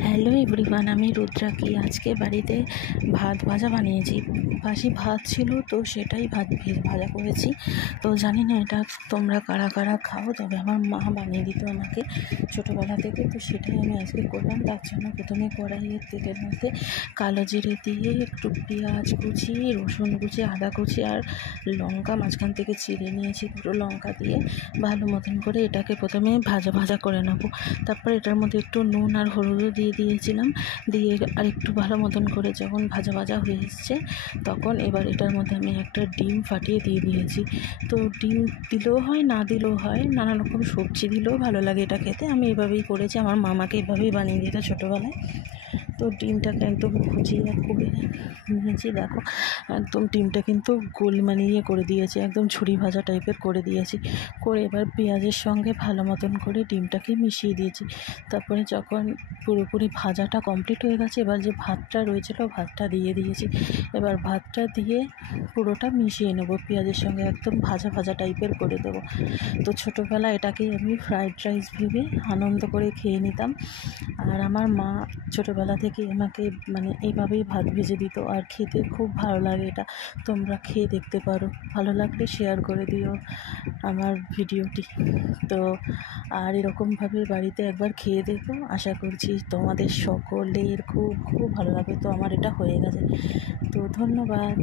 Hello everyone, আমি রুদ্রাকি। আজকে বাড়িতে ভাত ভাজা বানিয়েছি। বাসি ভাত ছিল, তো সেটাই ভাজা করেছি। তো জানি না এটা তোমরা কারা কারা খাও, তবে আমার মা বানিয়ে দিত আমাকে ছোটোবেলা থেকে। তো সেটাই আমি আজকে করলাম। তার জন্য প্রথমে কড়াইয়ের তেলের মধ্যে কালো জিরে দিয়ে একটু পেঁয়াজ কুচি, রসুন কুচি, আদা কুচি আর লঙ্কা মাঝখান থেকে চিড়ে নিয়েছি, দুটো লঙ্কা দিয়ে ভালো মতন করে এটাকে প্রথমে ভাজা করে নেবো। তারপর এটার মধ্যে একটু নুন আর হলুদও দিয়ে দিয়েছিলাম। দিয়ে আর একটু ভালো মতন করে যখন ভাজা হয়ে এসছে, তখন এবার এটার মধ্যে আমি একটা ডিম ফাটিয়ে দিয়ে দিয়েছি। তো ডিম দিলেও হয়, না দিলেও হয়, নানা রকম সবজি দিলেও ভালো লাগে এটা খেতে। আমি এভাবেই করেছি, আমার মামাকে এভাবেই বানিয়ে দিত ছোটোবেলায়। তো ডিমটাকে একদম ভুজিয়ে করে নিয়েছি। দেখো, একদম ডিমটা কিন্তু গোল করে দিয়েছি, একদম ঝুরি ভাজা টাইপের করে দিয়েছি। করে এবার পেঁয়াজের সঙ্গে ভালো মতন করে ডিমটাকে মিশিয়ে দিয়েছি। তারপরে যখন পুরোপুরি ভাজাটা কমপ্লিট হয়ে গেছে, এবার যে ভাতটা রয়েছিল ভাতটা দিয়ে দিয়েছি। এবার ভাতটা দিয়ে পুরোটা মিশিয়ে নেবো পেঁয়াজের সঙ্গে, একদম ভাজা টাইপের করে দেবো। তো ছোটোবেলায় এটাকেই আমি ফ্রাইড রাইস ভেবে আনন্দ করে খেয়ে নিতাম। আর আমার মা ছোটোবেলা থেকে আমাকে এইভাবেই ভাত ভেজে দিত, আর খেতে খুব ভালো লাগে এটা। তোমরা খেয়ে দেখতে পারো, ভালো লাগলে শেয়ার করে দিও আমার ভিডিওটি। তো আর এরকমভাবে বাড়িতে একবার খেয়ে দেখো, আশা করছি তোমাদের সকলের খুব খুব ভালো লাগবে। তো আমার এটা হয়ে গেছে, তো ধন্যবাদ।